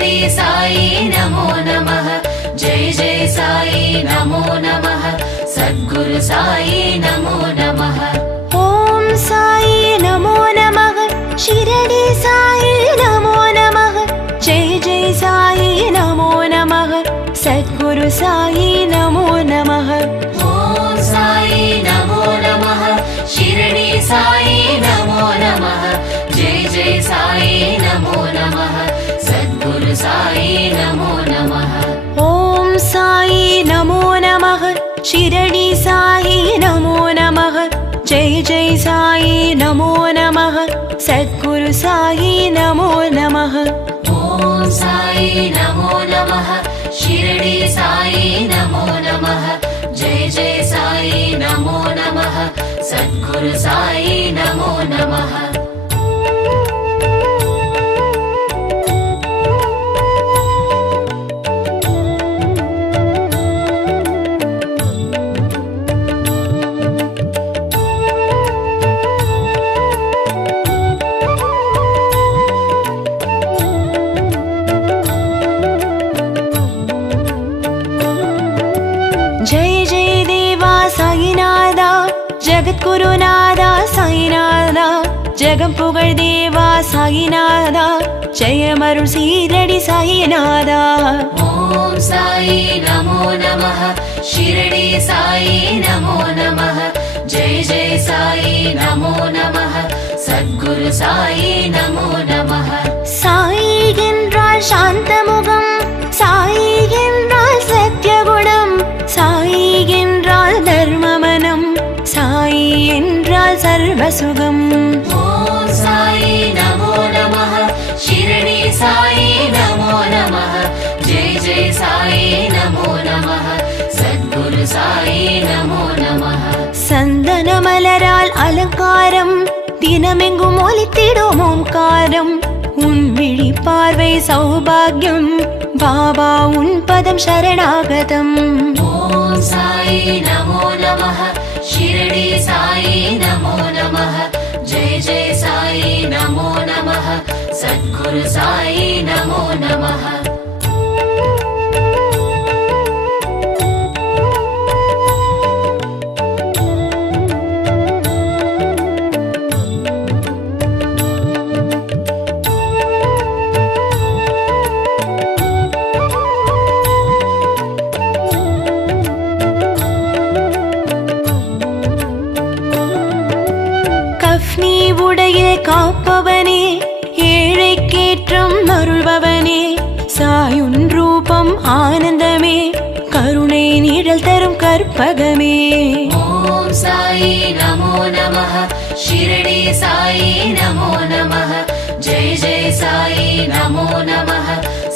शिरडी साई नमो नमः। जय जय साई नमो नमः। सद्गुरु साई नमो नमः। ॐ साई नमो नमः। शिरडी साई नमो नमः। जय जय साई नमो नमः। सद्गुरु साई नमो नमः। ॐ साई नमो नमः। शिरडी साई साई नमो नमः। जय जय साई नमो नमः। सद्गुरु साई नमो नमः। ॐ साई नमो नमः। शिरडी साई नमो नमः। जय जय साई नमो नमः। सद्गुरु साई नमो नमः जय जय देवा साईनादा जगद्गुरुनादा साईनादा ஜெகம் புகழ் தேவா சாயிநாதா ஜெயமருள் சீரடி சாயிநாதா ॐ साई नमो नमः शिरडी साई नमो नमः जय जय साई नमो नमः सद्गुरु साई नमो नमः சாயி என்றால் சாந்தமுகம் சாயி சாயி என்றால் சர்வ சுகம். சாயி நமோ நம ஷிரணி சாயி நமோ நம ஜெய் ஜெய் சாயி நமோ நம சத்குரு சாயி நமோ நம சந்தன மலரால் அலங்காரம் தினமெங்கும் ஒலித்திடும் ஓம்காரம். உன் விழி பார்வை சௌபாகியம் பாபா உன் பதம் சரணாகதம். ஓம் சாயி நமோ நமஹ. शिरडी साई नमो नमः। जय जय साई नमो नमः। सद्गुरु साई नमो नमः தரும் கற்பகமே ॐ साई नमो नमः शिरडी साई नमो नमः जय जय साई नमो नमः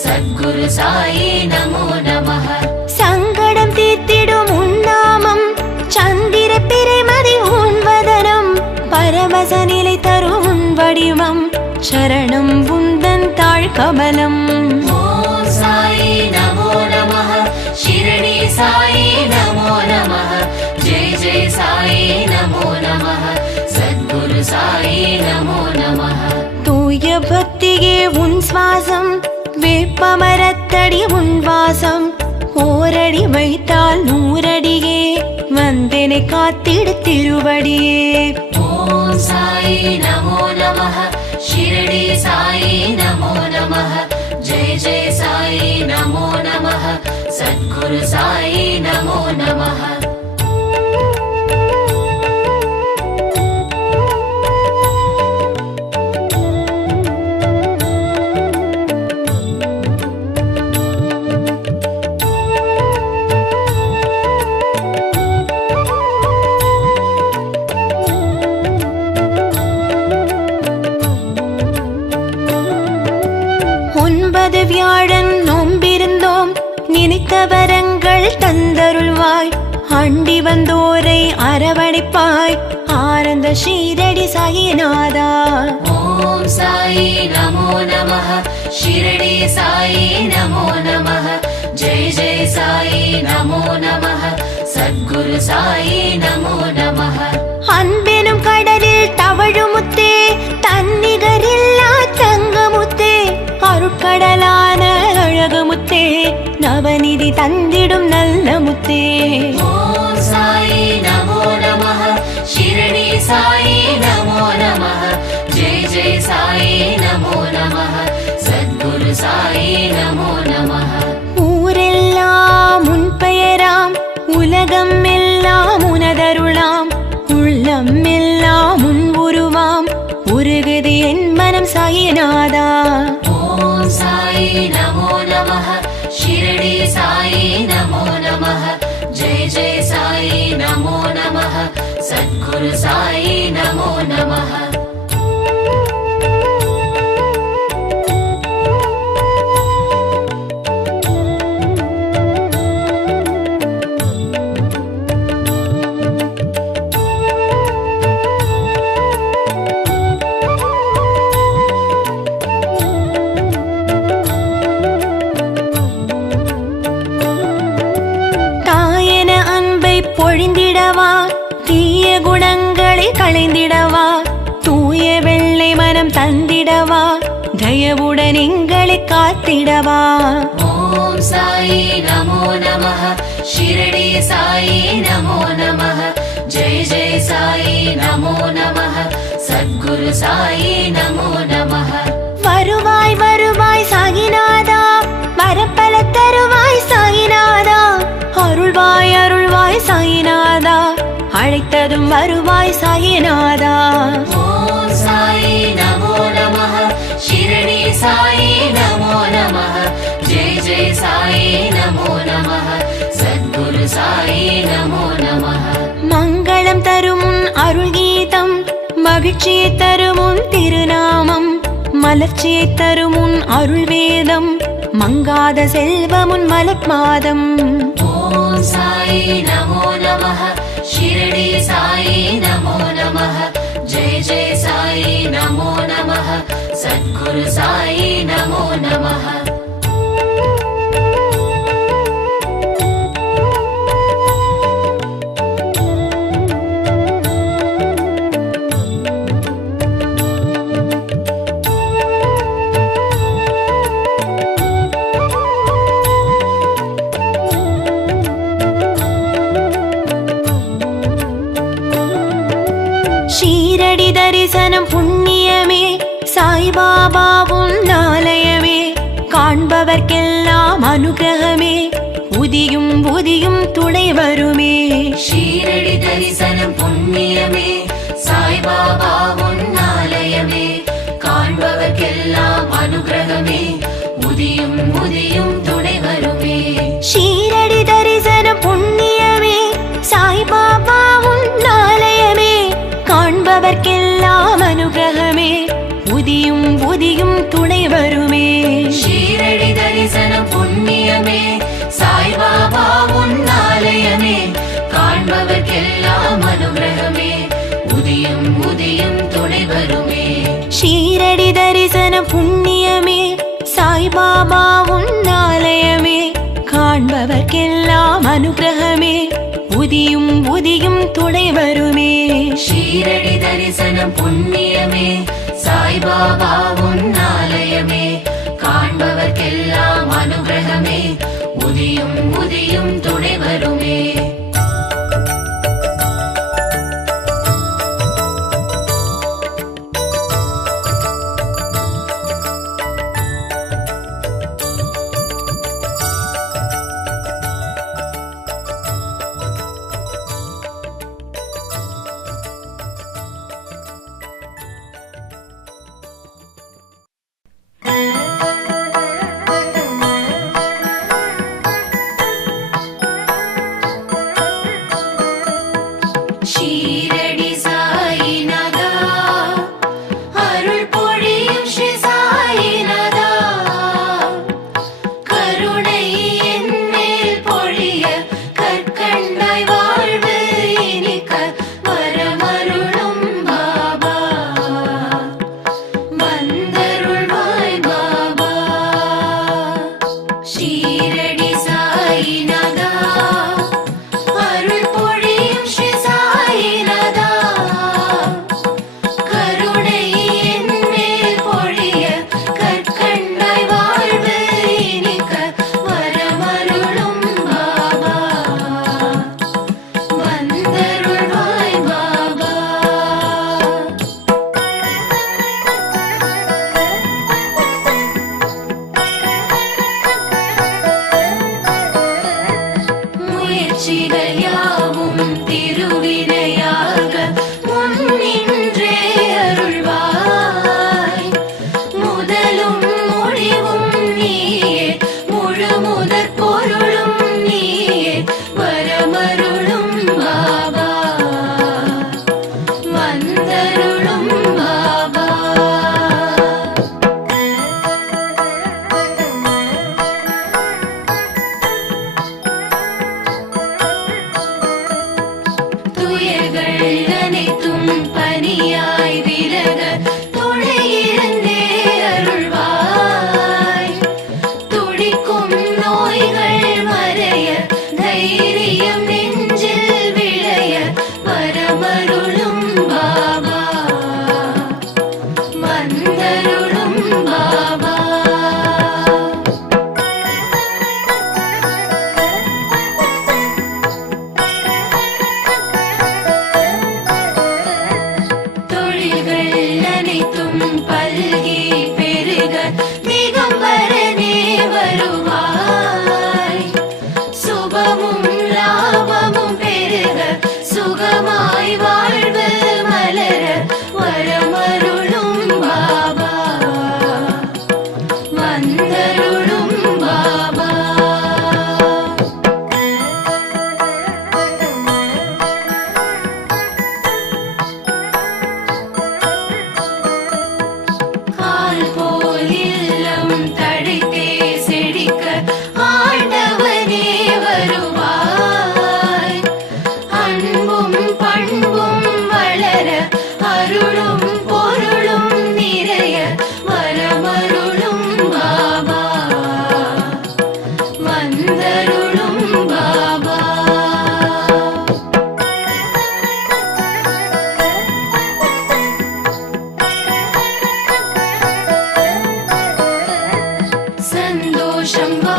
सद्गुरु साई नमो नमः சங்கடம் தீர்த்திடும் உன்னாமம் சந்திர பிறைமதி உன் வதனம் பரமச நிலை தரும் உன் வடிவம் சரணம் உந்தன் தாழ் கமலம் வாசம் வேப்பமரத்தடி உன் வாசம். ஓரடி வைத்தால் நூறடியே வந்தனை காத்திடு திருவடியே. ஓம் சாயி நமோ நம ஷிரடி சாயி நமோ நம ஜெய ஜெய சாயி நமோ நம சத்குரு சாயி நமோ நம வந்தோரை அரவணைப்பாய். ஆனந்த ஷீரடி சாயிநாதா. ஓம் சாயி நமோ நம ஷிரடி சாயி நமோ நம ஜெய் ஜெய் சாயி நமோ நம சத்குரு சாயி நமோ நம அன்பெனும் கடலில் தவழுமுத்தே தன்னிகரில்லா தங்கமுத்தே அருட்கடலான அழகுமுத்தே நவநிதி தந்திடும் நல்ல முத்தே. शिरडी சாயி நமோ நமः ஜெய ஜெய சாயி நமோ நமः சத்குரு சாயி நமோ நமः ஊரெல்லாம் உன் பெயராம் உலகம் எல்லாம் உனதருளாம் உள்ளம் எல்லாம் உன் உருவாம் உருகுது என் மனம் சாயினாதா ஓம் சாயி सद्गुरु साई नमो नमः। இருளை களைந்திடவா? தூய வெள்ளை மனம் தந்திடவா? தயவுடன் எங்களை காத்திடவா? ஓம் சாயி நமோ நம ஷிரடி சாயி நமோ நம ஜெய ஜெய சாயி நமோ நம சத்குரு சாயி நமோ நம வருவாய் வருவாய் சாகிநாதா. வரப்பல தருவாய் சாகிநாதா. அருள்வாய் அருள்வாய் சாகிநாதா. அழைத்ததும் வருவாய் சாயிநாதா. சாயி நமோ நம ஷிரடி சாயி நமோ நம ஜெய் ஜெய் சாயி நமோ நம சத்குரு சாயி நமோ நம மங்களம் தரும் அருள் கீதம் மகிழ்ச்சியை தரும் திருநாமம் மலர்ச்சியை தரும் அருள் வேதம் மங்காத செல்வமுன் மலப் மாதம் சாயி நமோ நமஹ. शिरडी साई नमो नमः जय जय साई नमो नमः सद्गुरु साई ஷீரடி தரிசனம் புண்ணியமே. சாய்பாபா உன்னாலயமே காண்பவர்க்கெல்லாம் அனுகிரகமே. முதியும் உதியும் தரிசன புண்ணியமே சாய்பாபா உன்னாலயமே. காண்பவர்க்கெல்லாம் அனுகிரகமே உதியும் உதியும் துணை வருமே ஷீரடி தரிசனம் புண்ணியமே சாய்பாபா உன்னாலயமே. காண்பவர்க்கெல்லாம் அனுகிரகமே உதியும் உதியும் துணை வருமே Shambho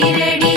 ஷீரடி